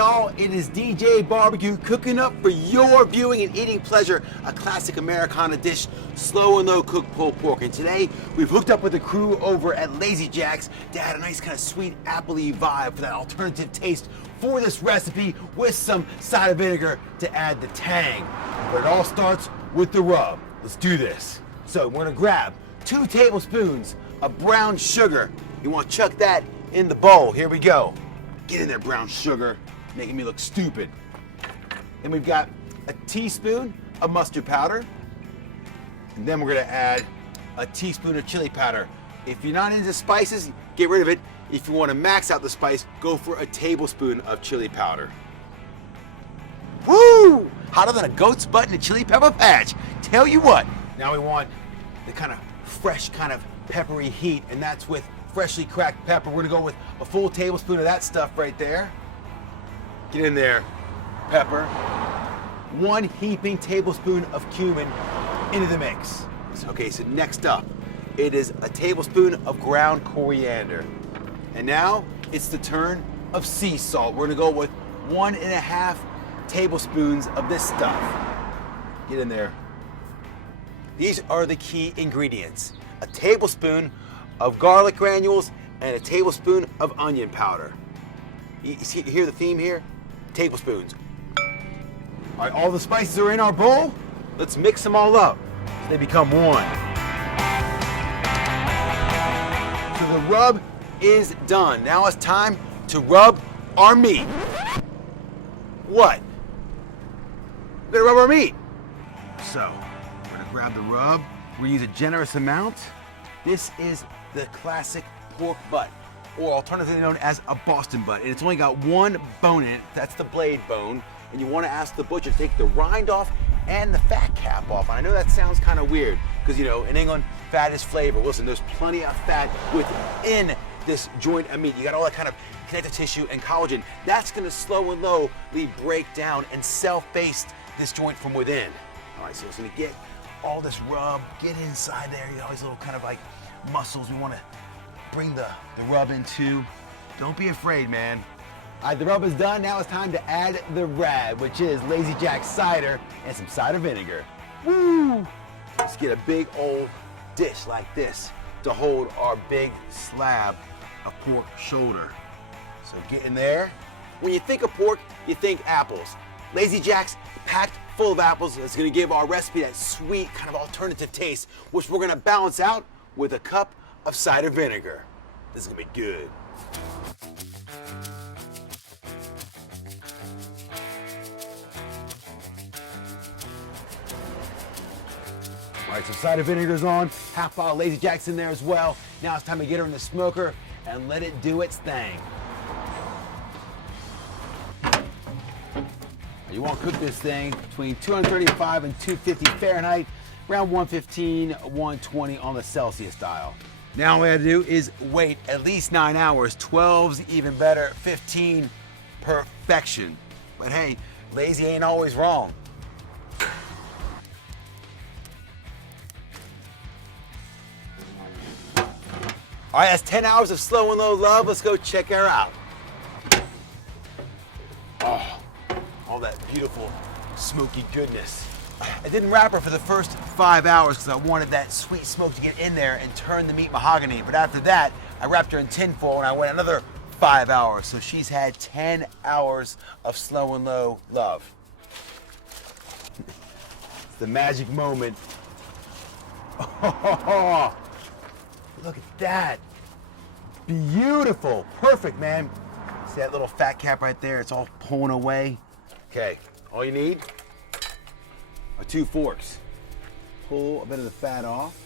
y'all? It is DJ BBQ cooking up for your viewing and eating pleasure a classic Americana dish, slow and low cooked pulled pork. And today we've hooked up with the crew over at Lazy Jack's to add a nice kind of sweet appley vibe for that alternative taste for this recipe with some cider vinegar to add the tang. But it all starts with the rub. Let's do this. So we're gonna grab 2 tablespoons of brown sugar. You want to chuck that in the bowl. Here we go. Get in there, brown sugar, making me look stupid. Then we've got a teaspoon of mustard powder. And then we're gonna add a teaspoon of chili powder. If you're not into spices, get rid of it. If you want to max out the spice, go for a tablespoon of chili powder. Woo! Hotter than a goat's butt in a chili pepper patch. Tell you what. Now we want the kind of fresh, kind of peppery heat, and that's with freshly cracked pepper. We're gonna go with a full tablespoon of that stuff right there. Get in there, pepper. 1 heaping tablespoon of cumin into the mix. Okay, so next up, it is a tablespoon of ground coriander. And now it's the turn of sea salt. We're gonna go with 1.5 tablespoons of this stuff. Get in there. These are the key ingredients. A tablespoon of garlic granules and a tablespoon of onion powder. You hear the theme here? Tablespoons. All right, all the spices are in our bowl. Let's mix them all up so they become one. So the rub is done. Now it's time to rub our meat. What? We're gonna rub our meat. So, we're gonna grab the rub. We're gonna use a generous amount. This is the classic pork butt, or alternatively known as a Boston butt. And it's only got 1 bone in it, that's the blade bone. And you wanna ask the butcher to take the rind off and the fat cap off. And I know that sounds kind of weird, because you know, in England, fat is flavor. Listen, there's plenty of fat within this joint of meat. You got all that kind of connective tissue and collagen. That's gonna slow and lowly break down and self-baste this joint from within. All right, so it's gonna get all this rub, get inside there, you know, these little kind of like muscles we want to bring the rub into. Don't be afraid, man. All right, the rub is done. Now it's time to add the rad, which is Lazy Jack cider and some cider vinegar. Woo! Let's get a big old dish like this to hold our big slab of pork shoulder. So get in there. When you think of pork, you think apples. Lazy Jack's packed full of apples. It's gonna give our recipe that sweet kind of alternative taste, which we're gonna balance out with a cup of cider vinegar. This is gonna be good. All right, so cider vinegar's on, half bottle Lazy Jack's in there as well. Now it's time to get her in the smoker and let it do its thing. You want to cook this thing between 235 and 250 Fahrenheit, around 115, 120 on the Celsius dial. Now all we have to do is wait at least 9 hours, 12's even better, 15, perfection. But hey, lazy ain't always wrong. All right, that's 10 hours of slow and low love. Let's go check her out. Oh. All that beautiful smoky goodness. I didn't wrap her for the first 5 hours because I wanted that sweet smoke to get in there and turn the meat mahogany. But after that, I wrapped her in tinfoil and I went another 5 hours. So she's had 10 hours of slow and low love. It's the magic moment. Oh, look at that. Beautiful, perfect, man. See that little fat cap right there? It's all pulling away. Okay, all you need are 2 forks. Pull a bit of the fat off.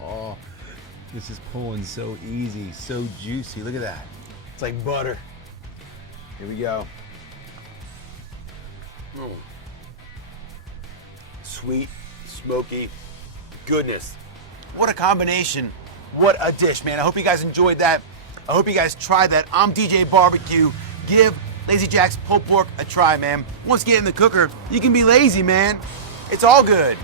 Oh, this is pulling so easy, so juicy. Look at that. It's like butter. Here we go. Sweet, smoky goodness. What a combination. What a dish, man. I hope you guys enjoyed that. I hope you guys tried that. I'm DJ BBQ. Give Lazy Jack's pulled pork a try, man. Once you get in the cooker, you can be lazy, man. It's all good.